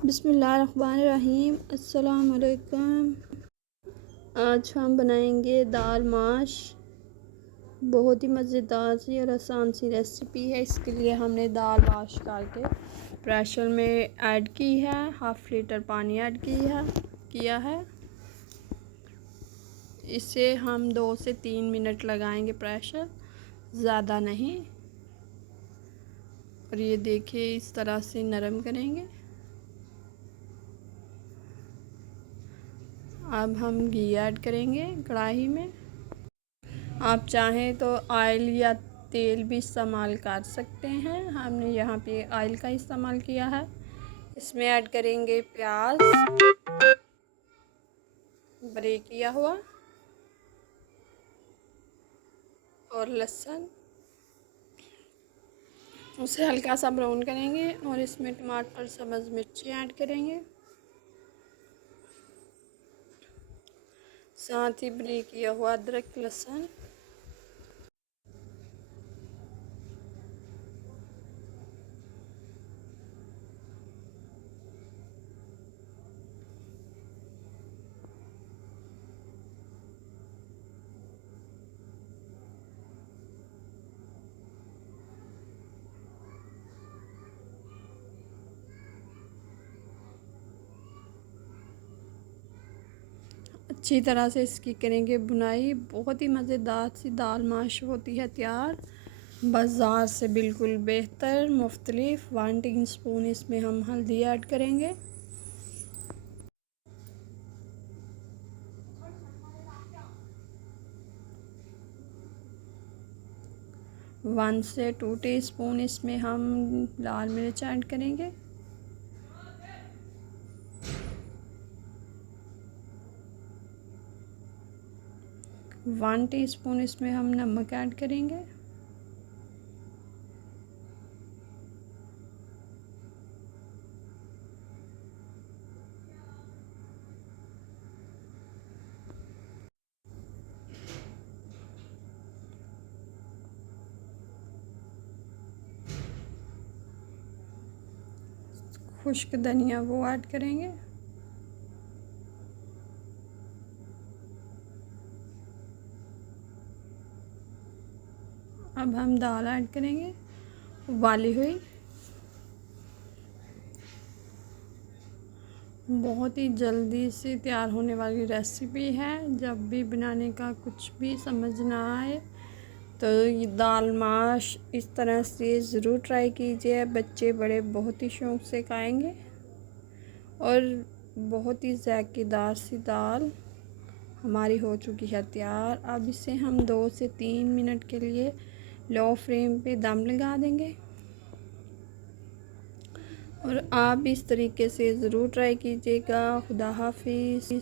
बिस्मिल्लाहिर्रहमानिर्रहीम। अस्सलाम वालेकुम। आज हम बनाएंगे दाल माश। बहुत ही मज़ेदार सी और आसान सी रेसिपी है। इसके लिए हमने दाल वाश करके प्रेशर में ऐड की है। हाफ़ लीटर पानी ऐड किया है। इसे हम 2 से 3 मिनट लगाएंगे प्रेशर, ज़्यादा नहीं। और ये देखिए इस तरह से नरम करेंगे। अब हम घी ऐड करेंगे कढ़ाई में। आप चाहें तो ऑयल या तेल भी इस्तेमाल कर सकते हैं। हमने यहाँ पे ऑयल का इस्तेमाल किया है। इसमें ऐड करेंगे प्याज ब्रेक किया हुआ और लहसुन। उसे हल्का सा ब्राउन करेंगे और इसमें टमाटर सब्ज़ मिर्ची ऐड करेंगे। साथ ही ब्रेक किया हुआ अदरक लहसुन। अच्छी तरह से इसकी करेंगे बुनाई। बहुत ही मज़ेदार सी दाल माश होती है तैयार, बाज़ार से बिल्कुल बेहतर। मुख्तलिफ 1 टीस्पून इसमें हम हल्दी ऐड करेंगे। 1 से 2 टीस्पून इसमें हम लाल मिर्च ऐड करेंगे। 1 टीस्पून इसमें हम नमक ऐड करेंगे। खुश्क धनिया वो ऐड करेंगे। अब हम दाल ऐड करेंगे उबाली हुई। बहुत ही जल्दी से तैयार होने वाली रेसिपी है। जब भी बनाने का कुछ भी समझ ना आए तो ये दाल माश इस तरह से ज़रूर ट्राई कीजिए। बच्चे बड़े बहुत ही शौक़ से खाएंगे और बहुत ही ज़ायकेदार सी दाल हमारी हो चुकी है तैयार। अब इसे हम 2 से 3 मिनट के लिए लो फ्लेम पे दम लगा देंगे। और आप इस तरीके से ज़रूर ट्राई कीजिएगा। खुदा हाफिज़।